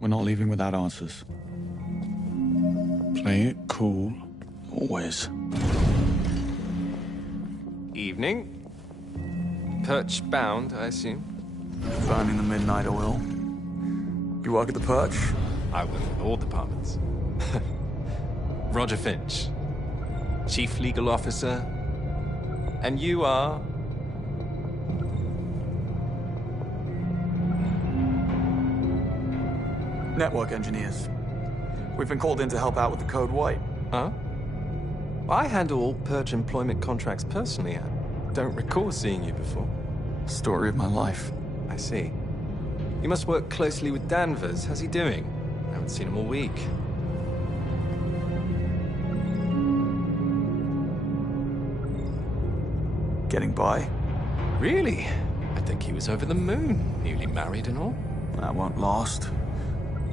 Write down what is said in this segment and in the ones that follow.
We're not leaving without answers. Play it cool. Always. Evening. Perch bound, I assume. Burning the midnight oil. You work at the Perch? I work in all departments. Roger Finch, Chief Legal Officer. And you are? Network engineers. We've been called in to help out with the Code White. Huh? I handle all Perch employment contracts personally. I don't recall seeing you before. Story of my life. I see. You must work closely with Danvers. How's he doing? I haven't seen him all week. Getting by? Really? I think he was over the moon. Newly married and all. That won't last.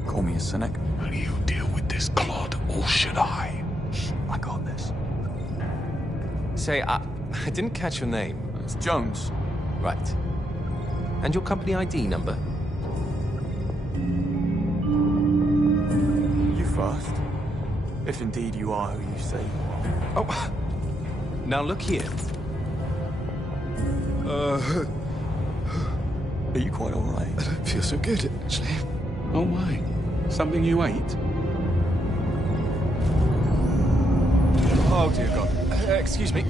Call me a cynic. Will you deal with this clod, or should I? I got this. Say, I didn't catch your name. It's Jones. Right. And your company ID number? You first. If indeed you are who you say you are. Oh, now look here. Are you quite all right? I don't feel so good, actually. Oh my, something you ate? Oh, dear God. Excuse me.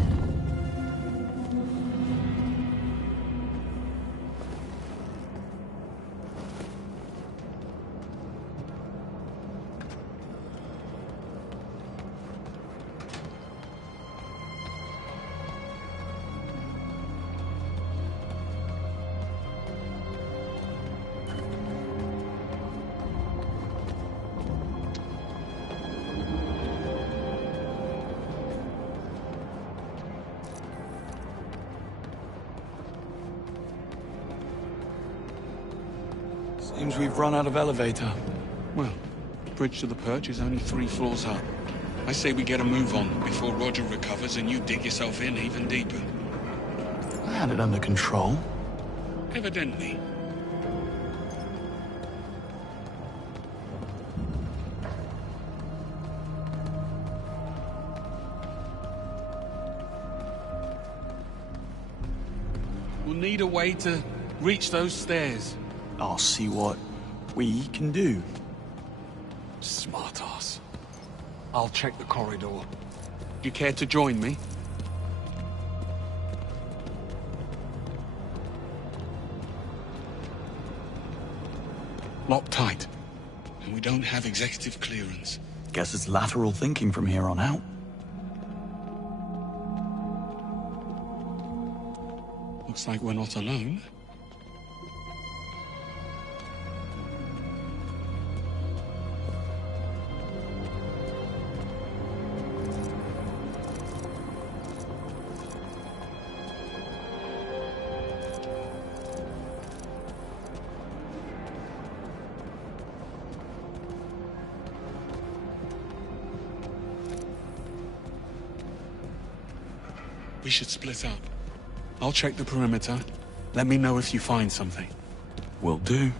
Seems we've run out of elevator. Well, bridge to the Perch is only 3 floors up. I say we get a move on before Roger recovers and you dig yourself in even deeper. I had it under control. Evidently. We'll need a way to reach those stairs. I'll see what we can do. Smart ass. I'll check the corridor. You care to join me? Locked tight. And we don't have executive clearance. Guess it's lateral thinking from here on out. Looks like we're not alone. We should split up. I'll check the perimeter. Let me know if you find something. Will do.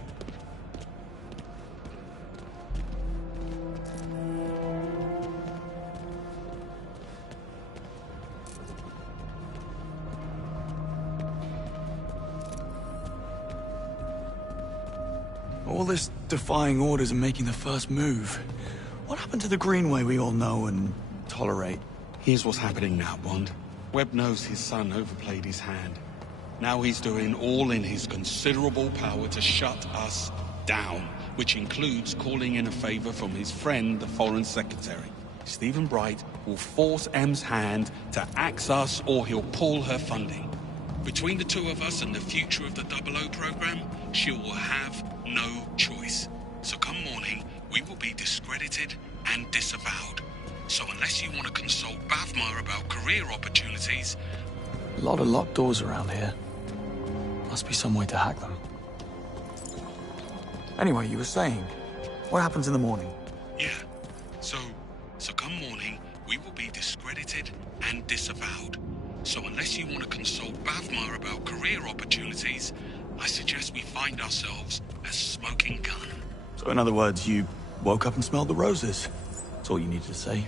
All this defying orders and making the first move. What happened to the Greenway we all know and tolerate? Here's what's happening now, Bond. Webb knows his son overplayed his hand. Now he's doing all in his considerable power to shut us down, which includes calling in a favor from his friend, the Foreign Secretary. Stephen Bright will force M's hand to axe us or he'll pull her funding. Between the two of us and the future of the 00 program, she will have no choice. So come morning, we will be discredited and disavowed. So unless you want to consult Bavmar about career opportunities... A lot of locked doors around here. Must be some way to hack them. Anyway, you were saying, what happens in the morning? Yeah, so come morning, we will be discredited and disavowed. So unless you want to consult Bavmar about career opportunities, I suggest we find ourselves a smoking gun. So in other words, you woke up and smelled the roses. That's all you needed to say.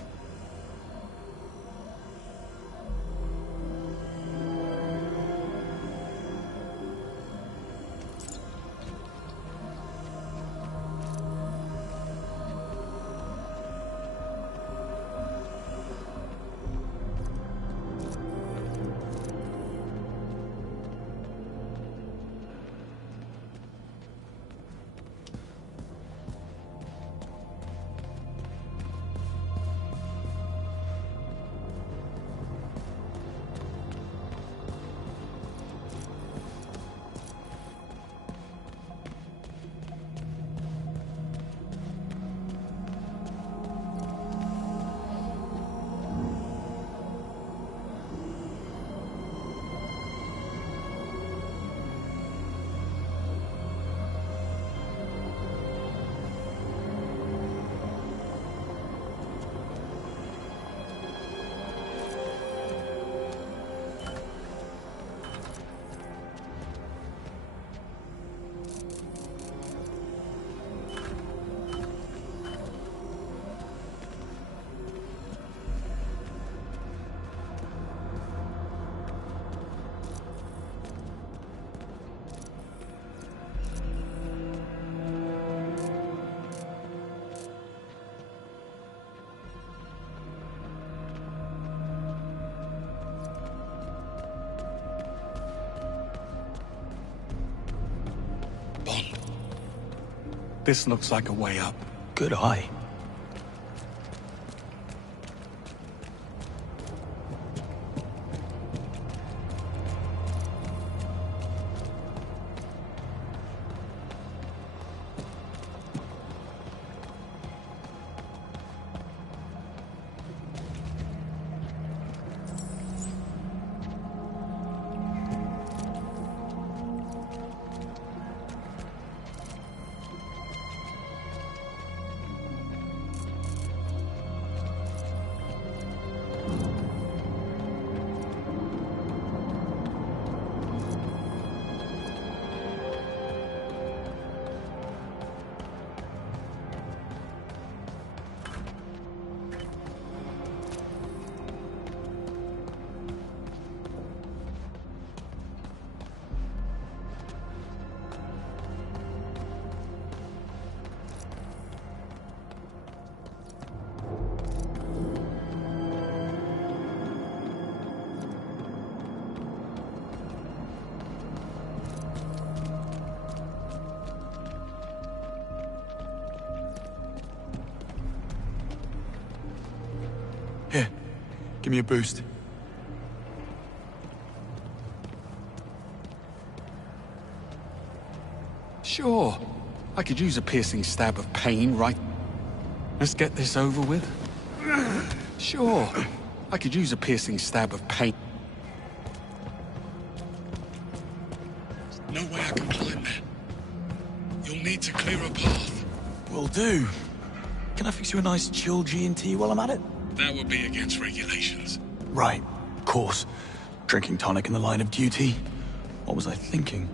This looks like a way up. Good eye. Here, give me a boost. Sure. I could use a piercing stab of pain, right? Let's get this over with. Sure. I could use a piercing stab of pain. No way I can climb that. You'll need to clear a path. Will do. Can I fix you a nice chill G&T while I'm at it? That would be against regulations. Right, of course. Drinking tonic in the line of duty. What was I thinking?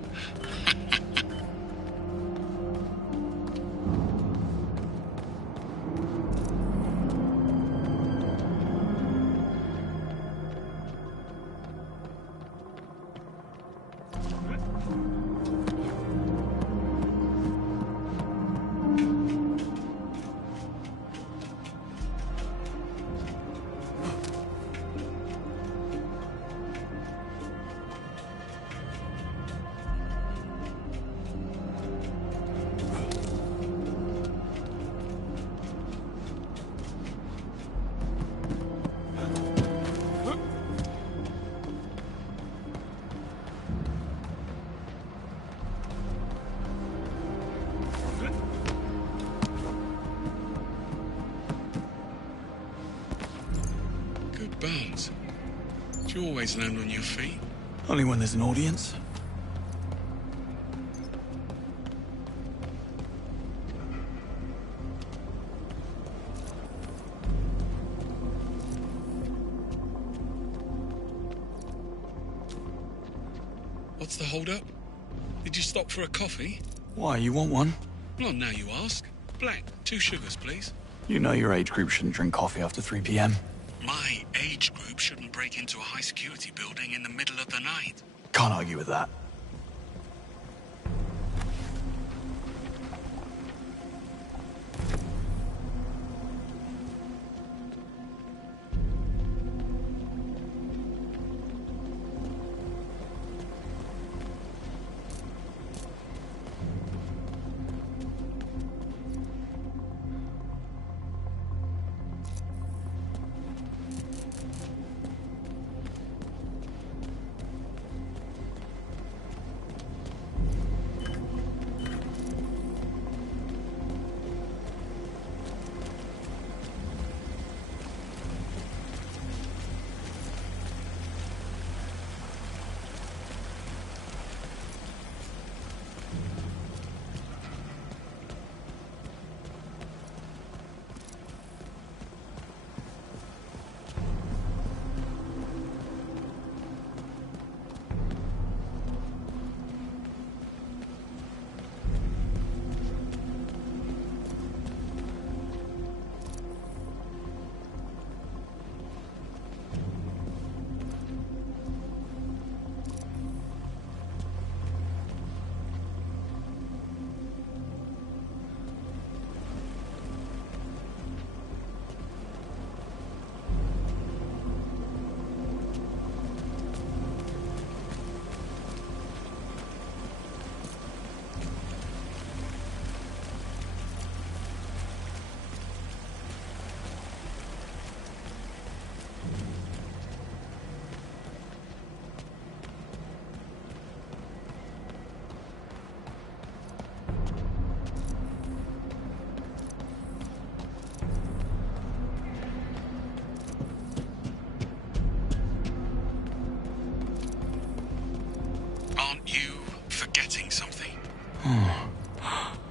Bones. Do you always land on your feet? Only when there's an audience. What's the hold-up? Did you stop for a coffee? Why, you want one? Well, now you ask. Black, 2 sugars, please. You know your age group shouldn't drink coffee after 3 p.m. My age group shouldn't break into a high-security building in the middle of the night. Can't argue with that. Aren't you forgetting something?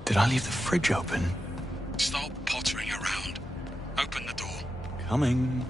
Did I leave the fridge open? Stop pottering around. Open the door. Coming.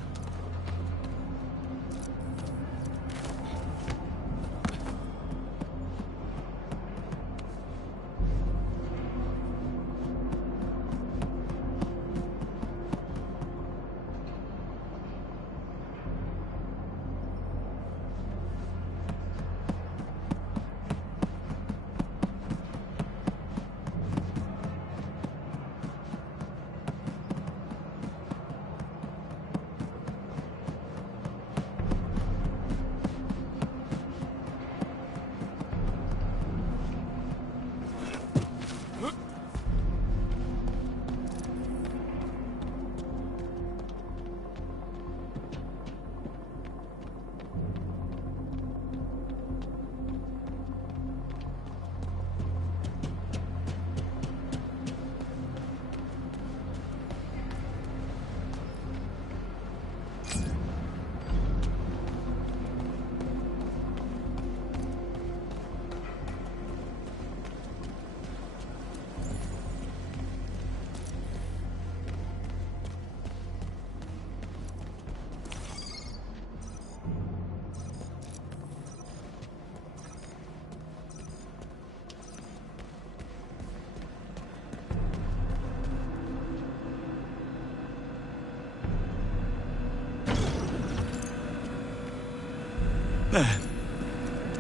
There.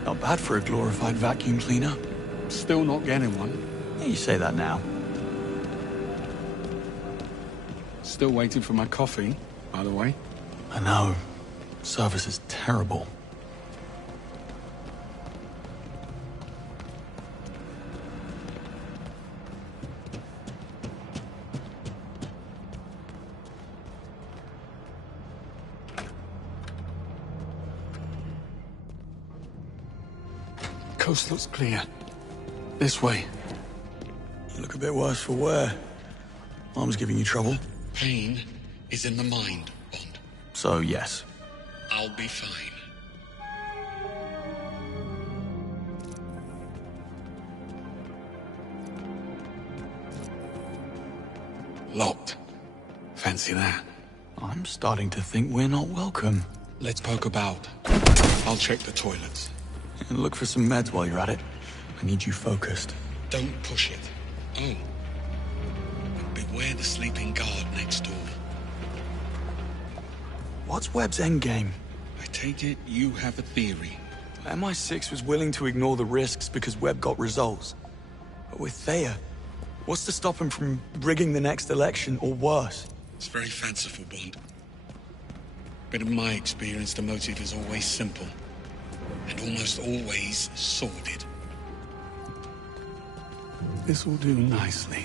Not bad for a glorified vacuum cleaner. Still not getting one. Yeah, you say that now. Still waiting for my coffee, by the way. I know. Service is terrible. Coast looks clear. This way. You look a bit worse for wear. Mom's giving you trouble. Pain is in the mind, Bond. So, yes. I'll be fine. Locked. Fancy that. I'm starting to think we're not welcome. Let's poke about. I'll check the toilets. And look for some meds while you're at it. I need you focused. Don't push it. Oh, We're the sleeping guard next door. What's Webb's endgame? I take it you have a theory. MI6 was willing to ignore the risks because Webb got results. But with Thayer, what's to stop him from rigging the next election or worse? It's very fanciful, Bond. But in my experience, the motive is always simple. And almost always sordid. This will do nicely.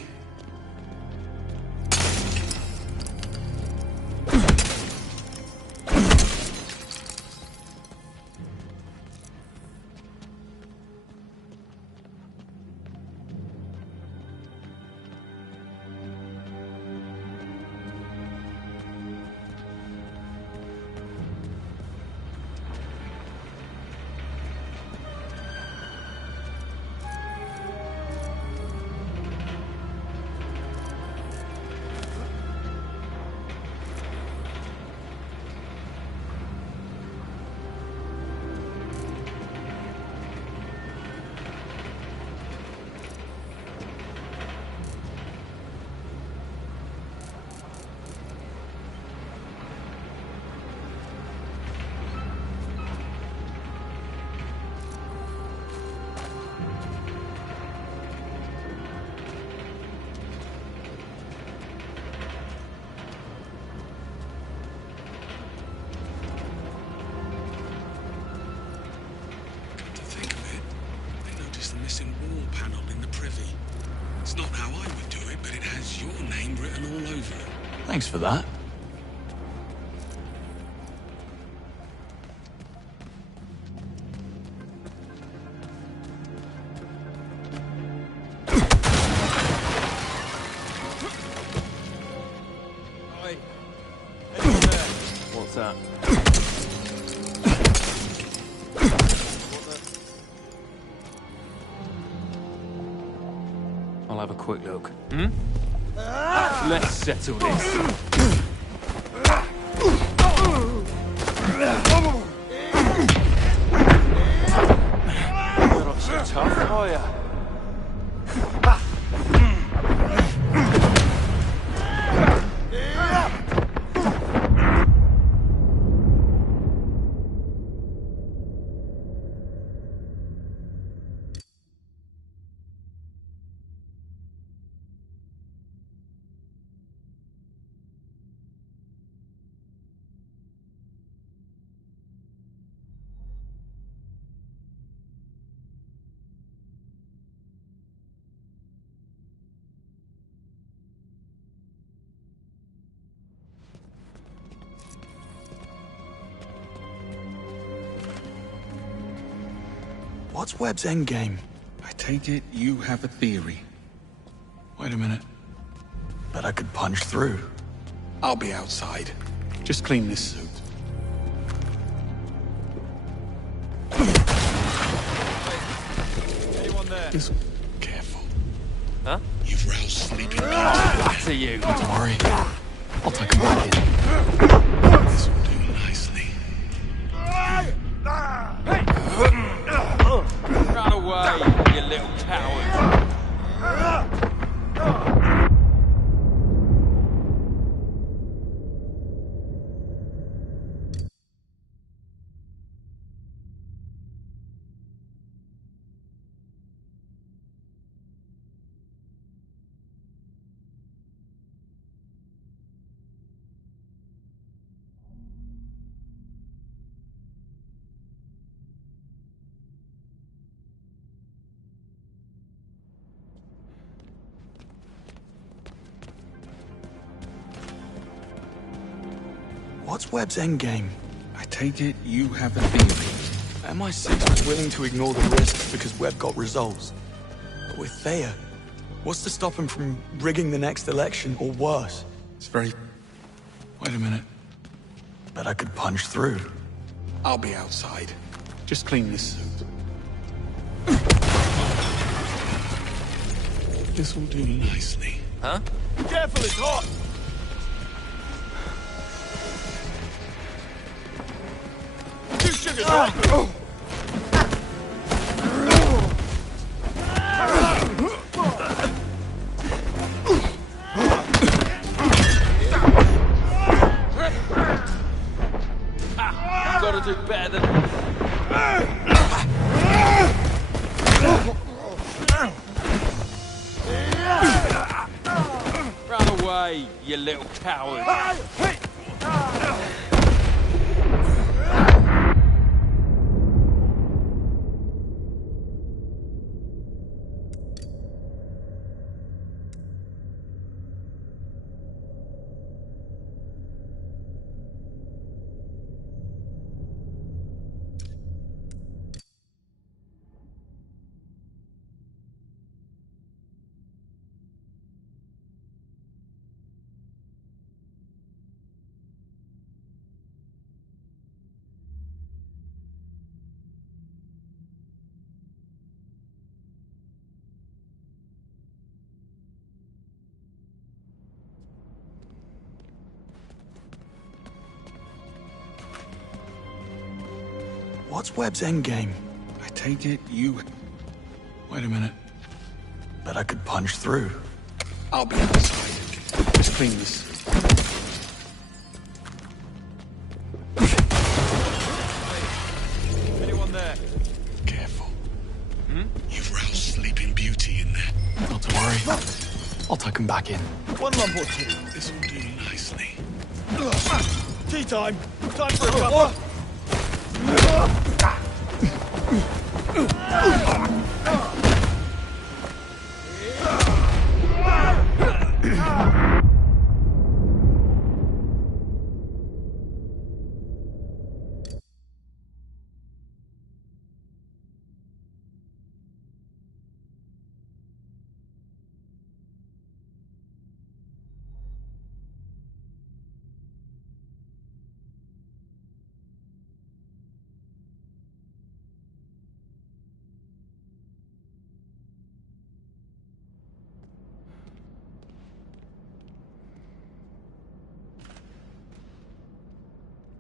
Missing wall panel in the privy. It's not how I would do it, but it has your name written all over it. Thanks for that. Oi. Anyone there? What's that? I'll have a quick look. Let's settle this. You're not so tough, are you? What's Webb's endgame? I take it you have a theory. Wait a minute. Bet I could punch through. I'll be outside. Just clean this suit. Anyone there? Just careful. Huh? You've roused sleeping people. Batter you. Don't worry. I'll take him back in. This will do nicely. Run away, you little coward. What's Webb's endgame? I take it you have a theory. MI6 was willing to ignore the risks because Webb got results. But with Thayer, what's to stop him from rigging the next election or worse? It's very... Wait a minute. Bet I could punch through. I'll be outside. Just clean this suit. This will do nicely. Huh? Careful, it's hot! Two sugars, right? gotta do better than... Run away, you little coward. What's Webb's endgame? I take it you... Wait a minute. Bet I could punch through. I'll be outside. Let's clean this. Anyone there? Careful. You've roused Sleeping Beauty in there. Not to worry. I'll tuck him back in. One lump or two. This will do nicely. Tea time. Time for a cuppa.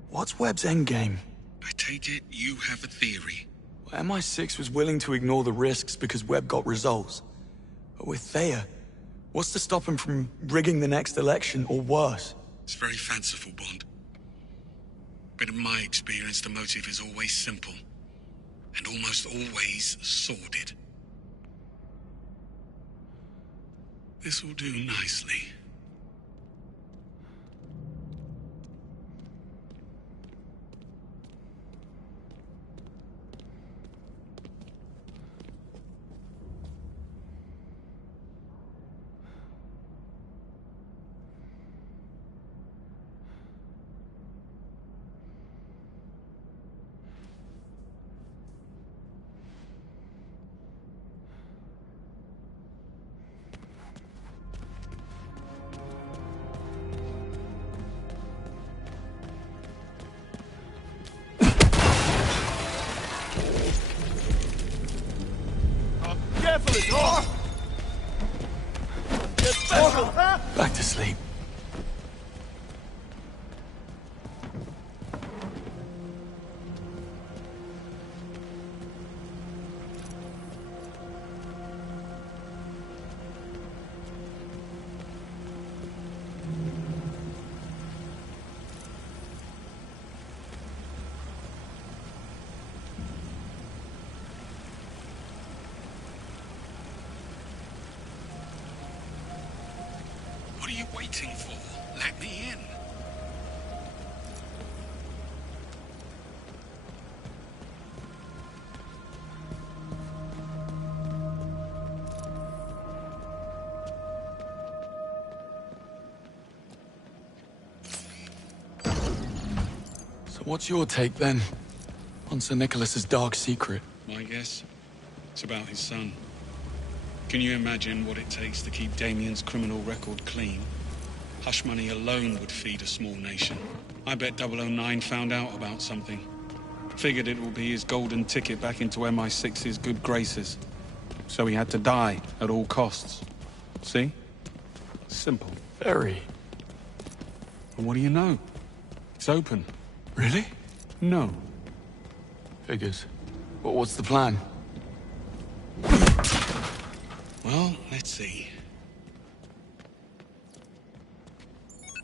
What's Webb's endgame? I take it you have a theory. MI6 was willing to ignore the risks because Webb got results. But with Thea, what's to stop him from rigging the next election, or worse? It's very fanciful, Bond. But in my experience, the motive is always simple. And almost always sordid. This will do nicely. Back to sleep. What are you waiting for? Let me in. So what's your take then on Sir Nicholas's dark secret? My guess? It's about his son. Can you imagine what it takes to keep Damien's criminal record clean? Hush money alone would feed a small nation. I bet 009 found out about something. Figured it will be his golden ticket back into MI6's good graces. So he had to die at all costs. See? Simple. Very. But what do you know? It's open. Really? No. Figures. But what's the plan? Well, let's see.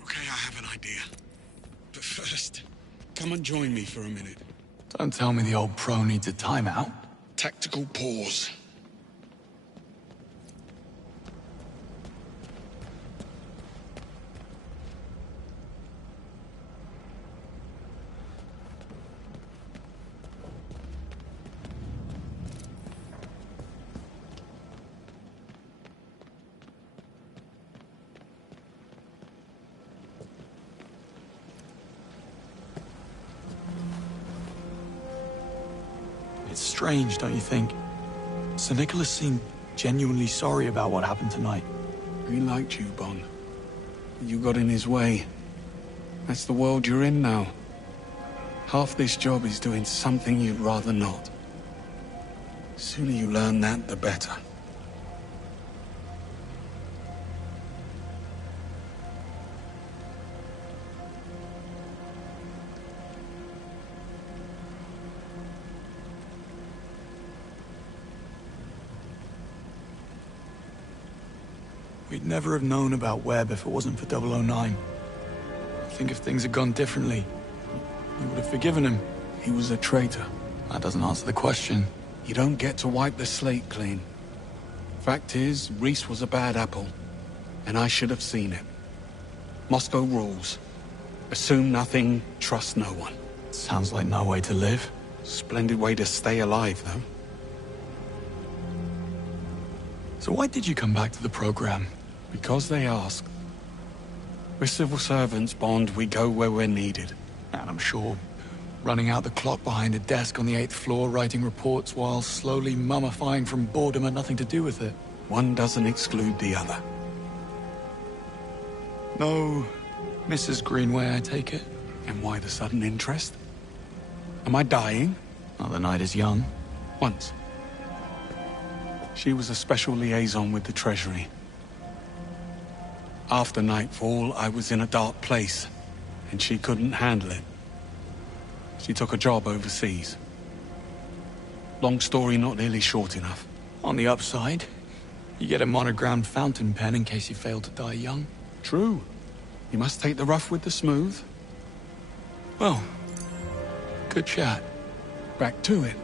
Okay, I have an idea. But first, come and join me for a minute? Don't tell me the old pro needs a timeout. Tactical pause. It's strange, don't you think? Sir Nicholas seemed genuinely sorry about what happened tonight. He liked you, Bond. You got in his way. That's the world you're in now. Half this job is doing something you'd rather not. The sooner you learn that, the better. We'd never have known about Webb if it wasn't for 009. I think if things had gone differently, you would have forgiven him. He was a traitor. That doesn't answer the question. You don't get to wipe the slate clean. Fact is, Reese was a bad apple, and I should have seen it. Moscow rules. Assume nothing, trust no one. Sounds like no way to live. Splendid way to stay alive, though. So why did you come back to the program? Because they asked. We're civil servants, Bond. We go where we're needed. And I'm sure running out the clock behind a desk on the 8th floor, writing reports while slowly mummifying from boredom had nothing to do with it. One doesn't exclude the other. No, Mrs. Greenway, I take it? And why the sudden interest? Am I dying? Well, the night is young. Once. She was a special liaison with the Treasury. After nightfall, I was in a dark place, and she couldn't handle it. She took a job overseas. Long story, not nearly short enough. On the upside, you get a monogrammed fountain pen in case you fail to die young. True. You must take the rough with the smooth. Well, good chat. Back to it.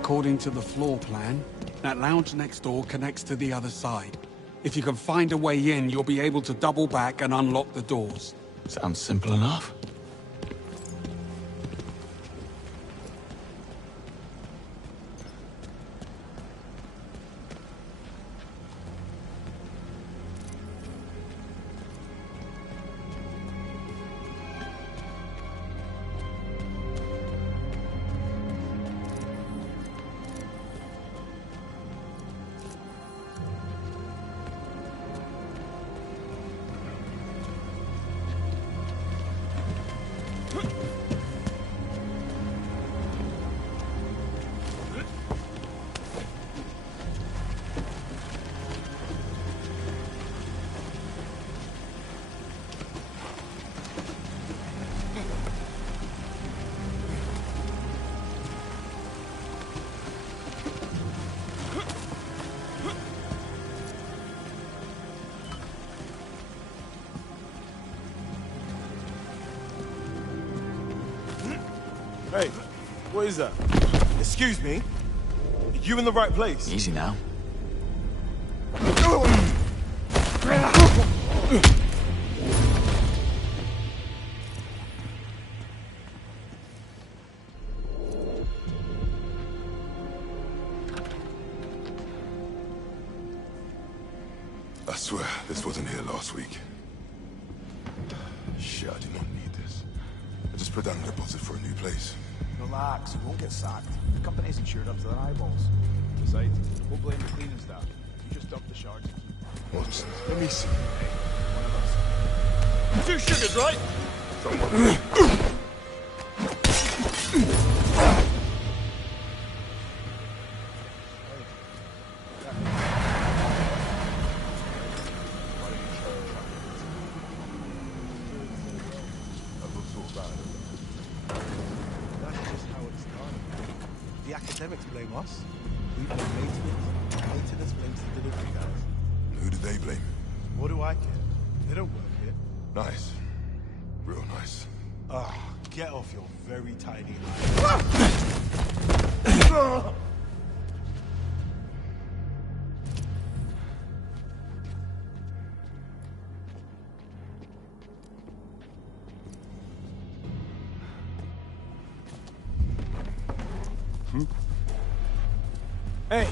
According to the floor plan, that lounge next door connects to the other side. If you can find a way in, you'll be able to double back and unlock the doors. Sounds simple enough. Hey, what is that? Excuse me? Are you in the right place? Easy now. I swear, this wasn't here last week. Shit, I did not need this. I just put down a deposit for a new place. Relax, you won't get sacked. The company's insured up to their eyeballs. Besides, we'll blame the cleaning staff. You just dump the shards. What? Let me see. One of us. 2 sugars, right? Someone. That's just how it's done. The academics blame us. We blame maintenance. Maintenance blames the delivery guys. Who do they blame? What do I care? They don't work here. Nice. Real nice. Ah, get off your very tiny Hey!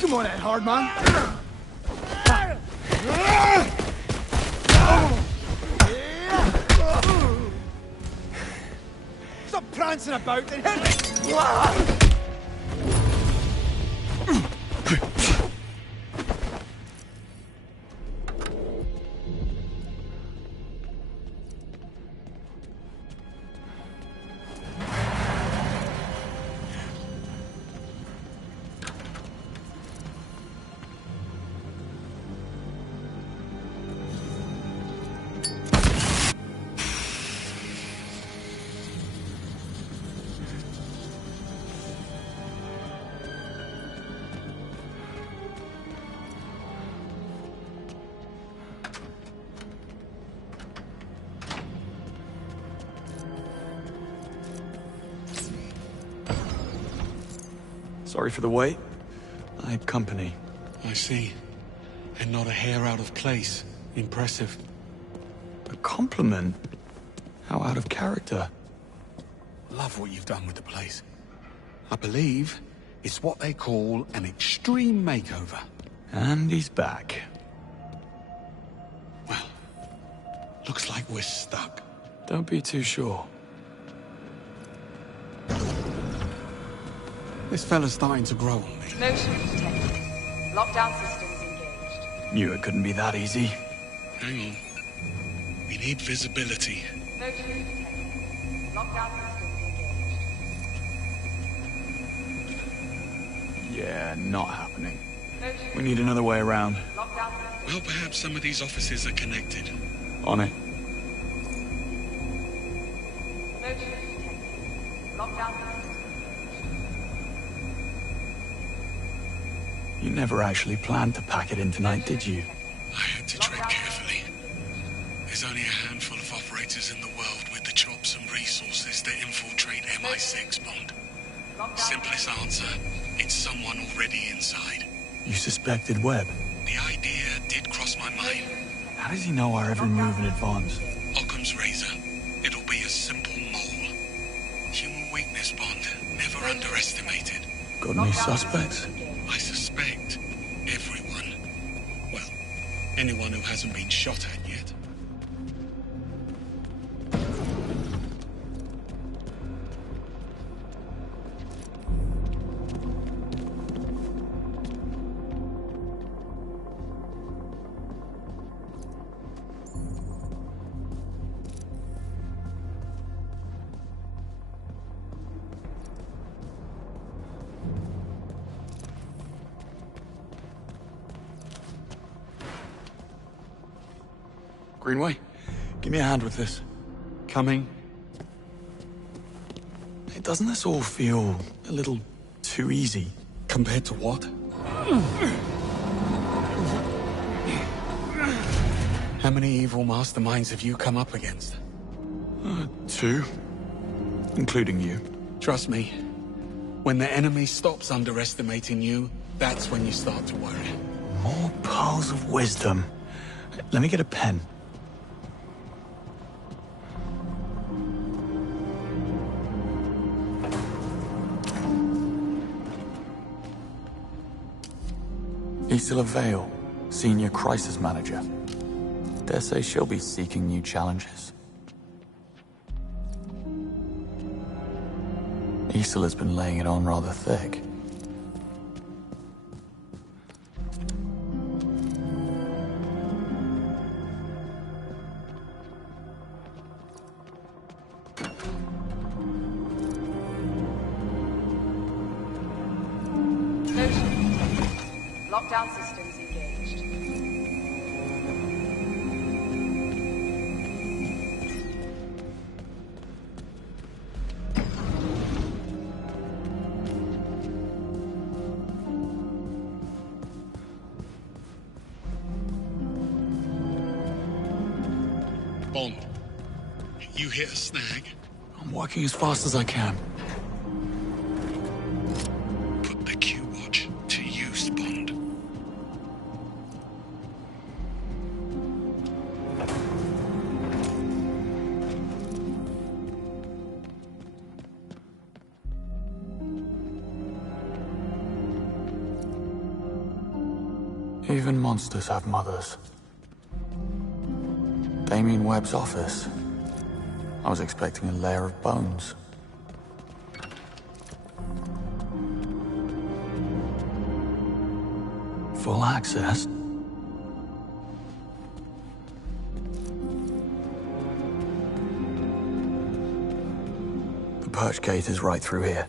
Come on, that hard man. Stop prancing about and hit me! Sorry for the wait. I had company. I see. And not a hair out of place. Impressive. A compliment? How out of character. Love what you've done with the place. I believe it's what they call an extreme makeover. And he's back. Well, looks like we're stuck. Don't be too sure. This fella's starting to grow on me. Motion detected. Lockdown systems engaged. Knew it couldn't be that easy. Hang on. We need visibility. Motion detected. Lockdown systems engaged. Yeah, not happening. Motion We need another way around. lockdown systems. Well, perhaps some of these offices are connected. On it. Motion detected. Lockdown systems. You never actually planned to pack it in tonight, did you? I had to tread carefully. There's only a handful of operators in the world with the chops and resources to infiltrate MI6, Bond. Simplest answer, it's someone already inside. You suspected Webb. The idea did cross my mind. How does he know our every move in advance? Occam's razor. It'll be a simple mole. Human weakness, Bond. Never underestimated. Got any suspects? I suspect everyone. Well, anyone who hasn't been shot at yet. Greenway, give me a hand with this. Coming. Hey, doesn't this all feel a little too easy? Compared to what? How many evil masterminds have you come up against? 2. Including you. Trust me, when the enemy stops underestimating you, that's when you start to worry. More pearls of wisdom. Let me get a pen. Isla Vale, Senior Crisis Manager. Dare say she'll be seeking new challenges. Isola's been laying it on rather thick. Motion detected. Lockdown systems engaged. Bond, you hit a snag. I'm working as fast as I can. Put the Q-Watch to use, Bond. Even monsters have mothers. Damien Webb's office. I was expecting a layer of bones. Full access? The perch gate is right through here.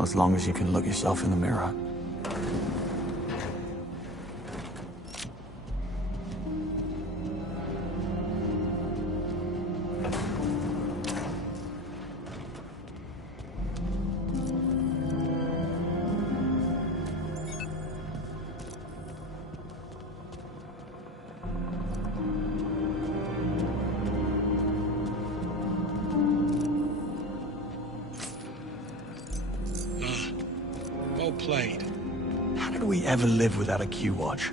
As long as you can look yourself in the mirror. Well played. How did we ever live without a Q-Watch?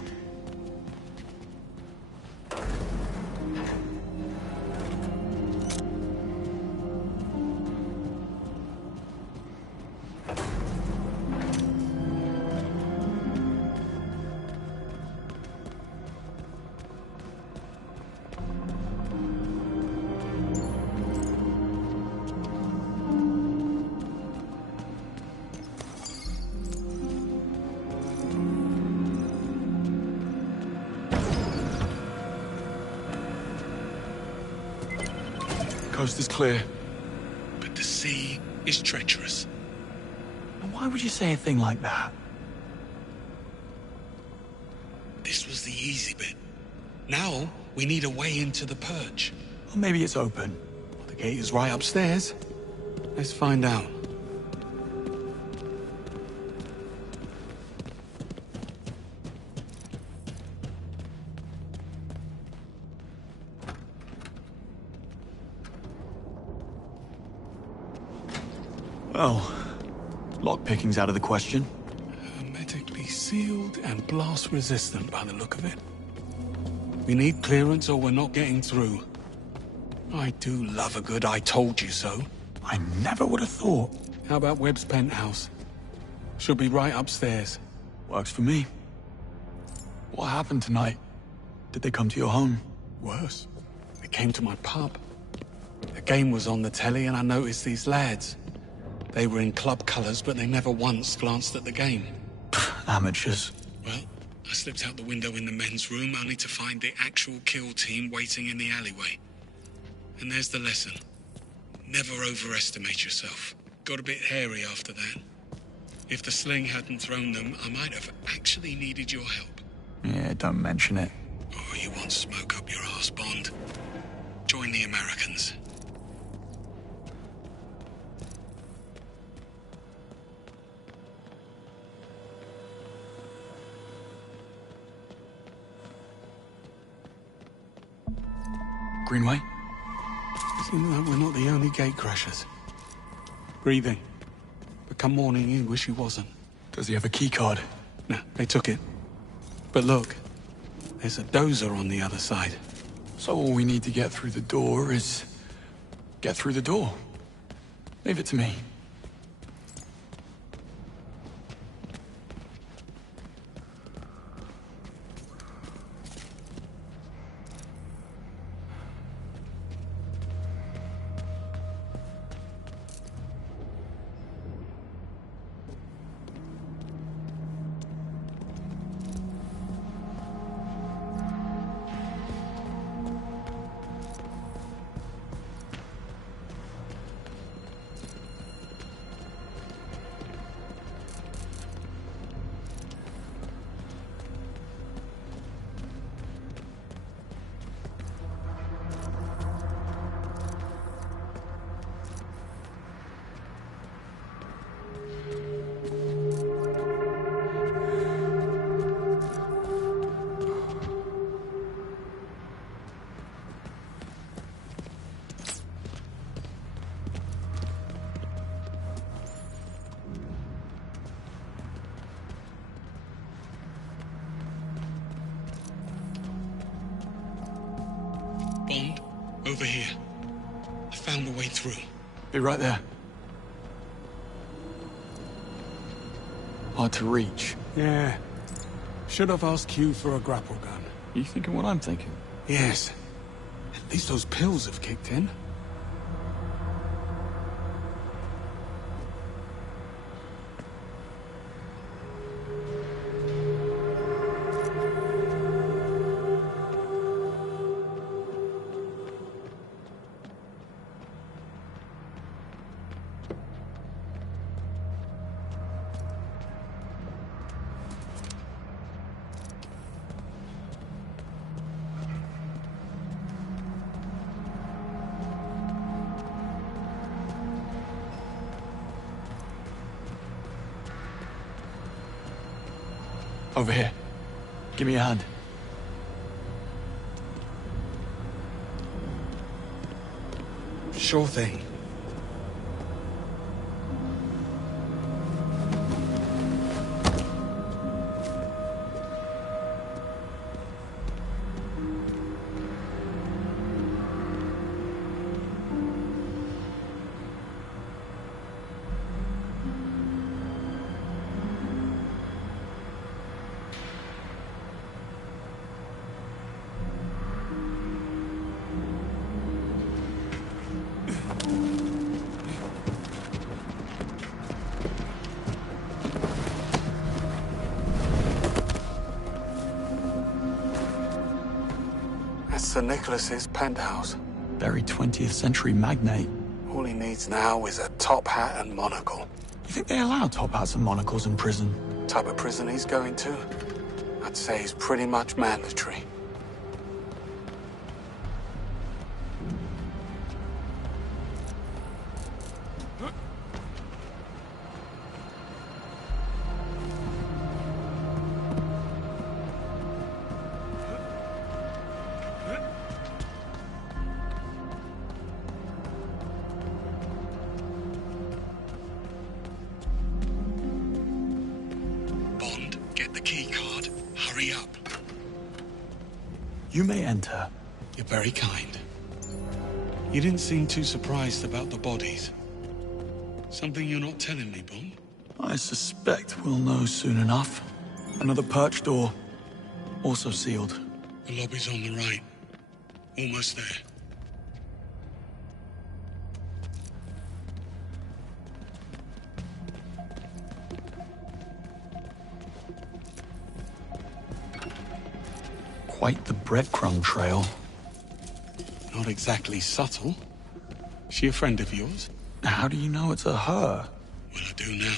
Coast is clear. But the sea is treacherous. And why would you say a thing like that? This was the easy bit. Now, we need a way into the perch. Well, maybe it's open. The gate is right upstairs. Let's find out. Well, lockpicking's out of the question. Hermetically sealed and blast resistant by the look of it. We need clearance or we're not getting through. I do love a good I told you so. I never would have thought. How about Webb's penthouse? Should be right upstairs. Works for me. What happened tonight? Did they come to your home? Worse, they came to my pub. The game was on the telly and I noticed these lads. They were in club colours, but they never once glanced at the game. Amateurs. Well, I slipped out the window in the men's room only to find the actual kill team waiting in the alleyway. And there's the lesson. Never overestimate yourself. Got a bit hairy after that. If the sling hadn't thrown them, I might have actually needed your help. Yeah, don't mention it. Oh, you want smoke up your arse, Bond? Join the Americans. Greenway? Seems like we're not the only gate crashers. Breathing. But come morning, you wish he wasn't. Does he have a key card? No, they took it. But look, there's a dozer on the other side. So all we need to get through the door is... get through the door. Leave it to me. Over here. I found a way through. Be right there. Hard to reach. Yeah. Should have asked Q for a grapple gun. You thinking what I'm thinking? Yes. At least those pills have kicked in. Over here. Give me a hand. Sure thing. That's Sir Nicholas's penthouse. Very 20th century magnate. All he needs now is a top hat and monocle. You think they allow top hats and monocles in prison? Type of prison he's going to? I'd say he's pretty much mandatory. Bond, get the key card. Hurry up. You may enter. You're very kind. You didn't seem too surprised about the bodies. Something you're not telling me, Bond? I suspect we'll know soon enough. Another perch door. Also sealed. The lobby's on the right. Almost there. Quite the breadcrumb trail. Not exactly subtle. She a friend of yours? How do you know it's a her? Well, I do now.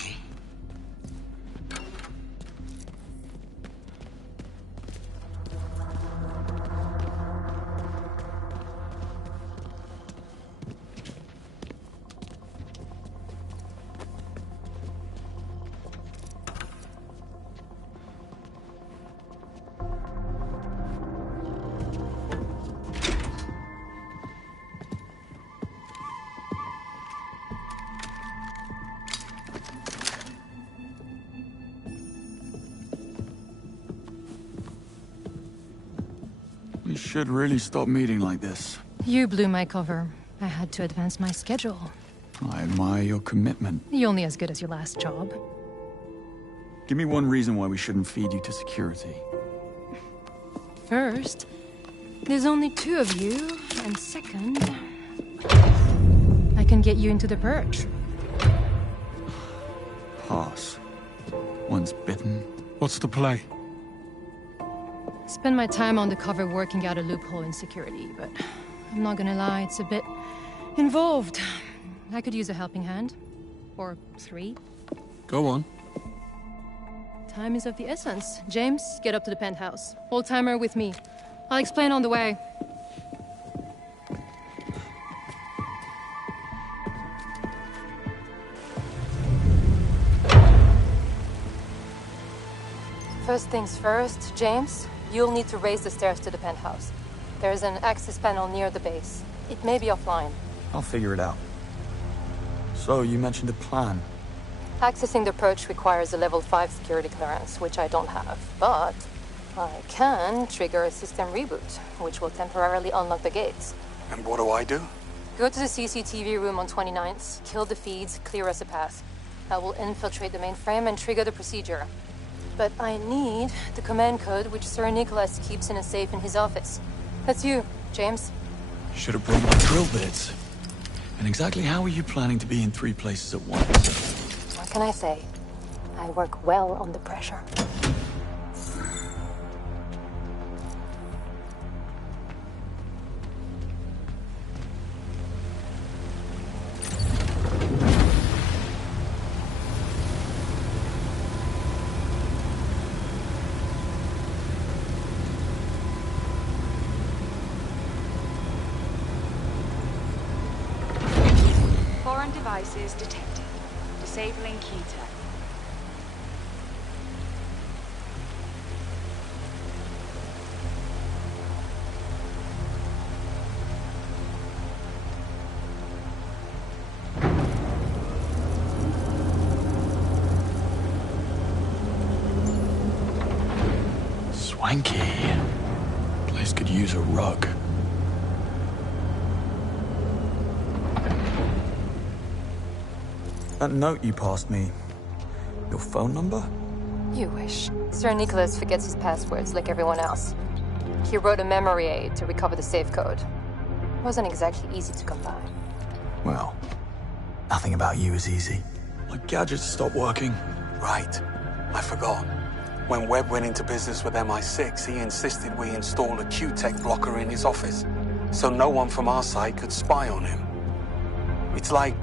We should really stop meeting like this. You blew my cover. I had to advance my schedule. I admire your commitment. You're only as good as your last job. Give me one reason why we shouldn't feed you to security. First, there's only 2 of you, and second, I can get you into the perch. Pass. Once bitten. What's the play? Spend my time on the cover working out a loophole in security, but I'm not gonna lie, it's a bit involved. I could use a helping hand. Or 3. Go on. Time is of the essence. James, get up to the penthouse. Old-timer with me. I'll explain on the way. First things first, James, you'll need to raise the stairs to the penthouse. There's an access panel near the base. It may be offline. I'll figure it out. So, you mentioned a plan. Accessing the perch requires a level 5 security clearance, which I don't have. But I can trigger a system reboot, which will temporarily unlock the gates. And what do I do? Go to the CCTV room on 29th, kill the feeds, clear us a path. I will infiltrate the mainframe and trigger the procedure. But I need the command code which Sir Nicholas keeps in a safe in his office. That's you, James. Should have brought my drill bits. And exactly how are you planning to be in 3 places at once? What can I say? I work well under pressure. Foreign devices detected. Disabling Keter. Swanky. Place could use a rug. That note you passed me, your phone number? You wish. Sir Nicholas forgets his passwords like everyone else. He wrote a memory aid to recover the safe code. It wasn't exactly easy to come by. Well, nothing about you is easy. My gadgets stopped working. Right. I forgot. When Webb went into business with MI6, he insisted we install a Q-Tech blocker in his office, so no one from our side could spy on him. It's like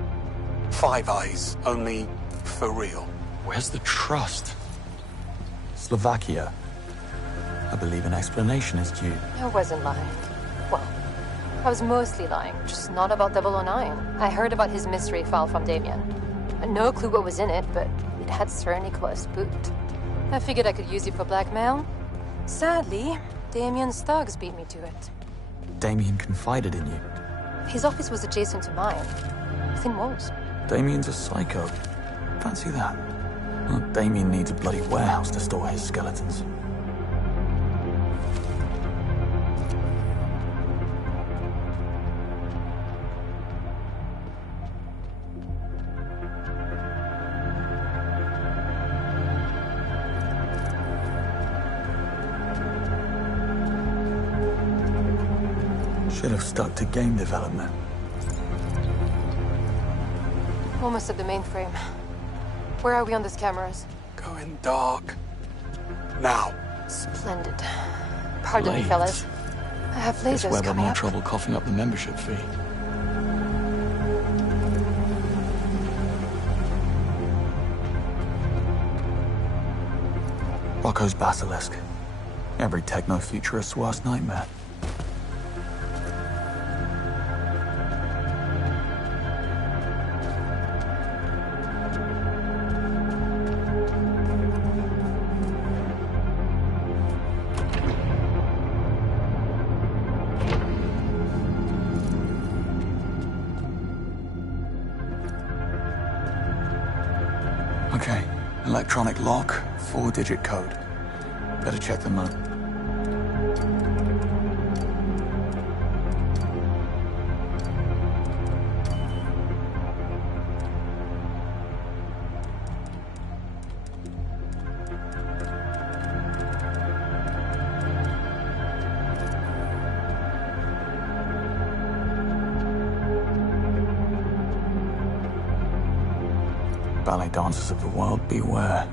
Five Eyes, only for real. Where's the trust? Slovakia. I believe an explanation is due. I wasn't lying. Well, I was mostly lying, just not about 009. I heard about his mystery file from Damien. No clue what was in it, but it had Sir Nicholas spooked. I figured I could use it for blackmail. Sadly, Damien's thugs beat me to it. Damien confided in you. His office was adjacent to mine. Thin walls. Damien's a psycho. Fancy that. Well, Damien needs a bloody warehouse to store his skeletons. Should have stuck to game development. Almost at the mainframe. Where are we on these cameras? Going dark. Now. Splendid. Pardon me, Blades. fellas. I have Guess lasers Webb had coming more up. trouble coughing up the membership fee. Rocco's Basilisk. Every techno-futurist's worst nightmare. Okay, electronic lock, 4-digit code. Better check the note. Ballet dancers of the world, beware.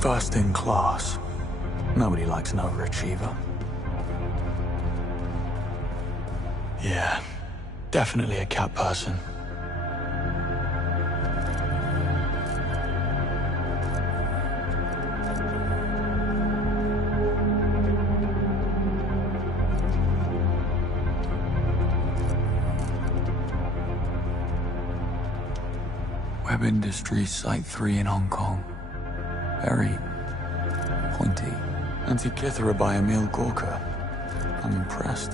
First in class. Nobody likes an overachiever. Yeah, definitely a cat person. Web Industries Site 3 in Hong Kong. Very pointy. Antikythera by Emil Gorka. I'm impressed.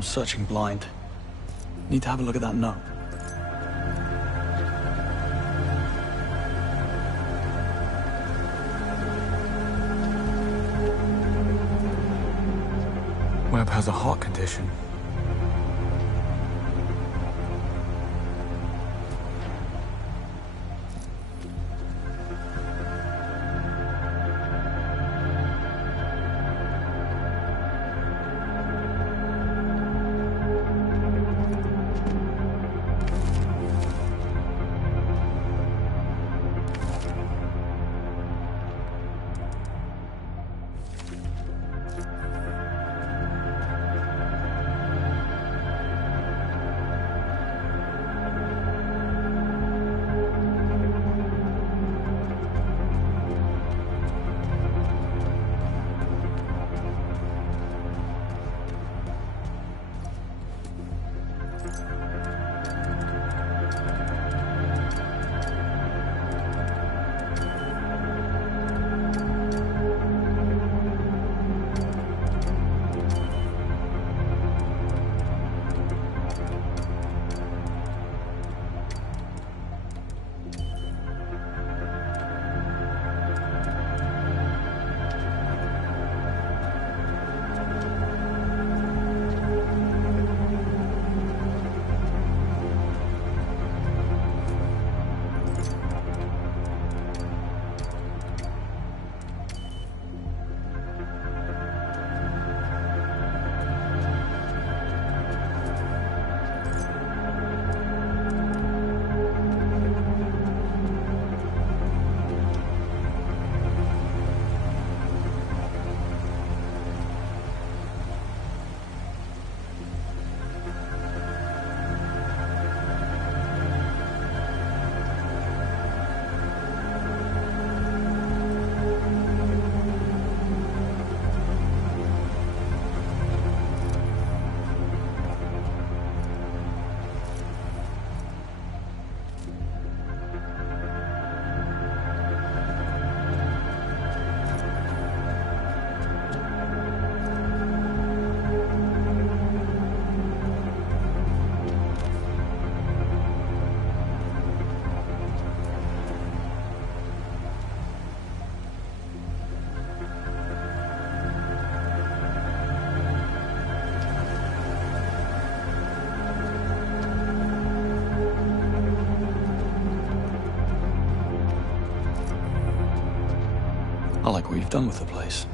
I'm searching blind. Need to have a look at that note. Webb has a heart condition. I like what you've done with the place.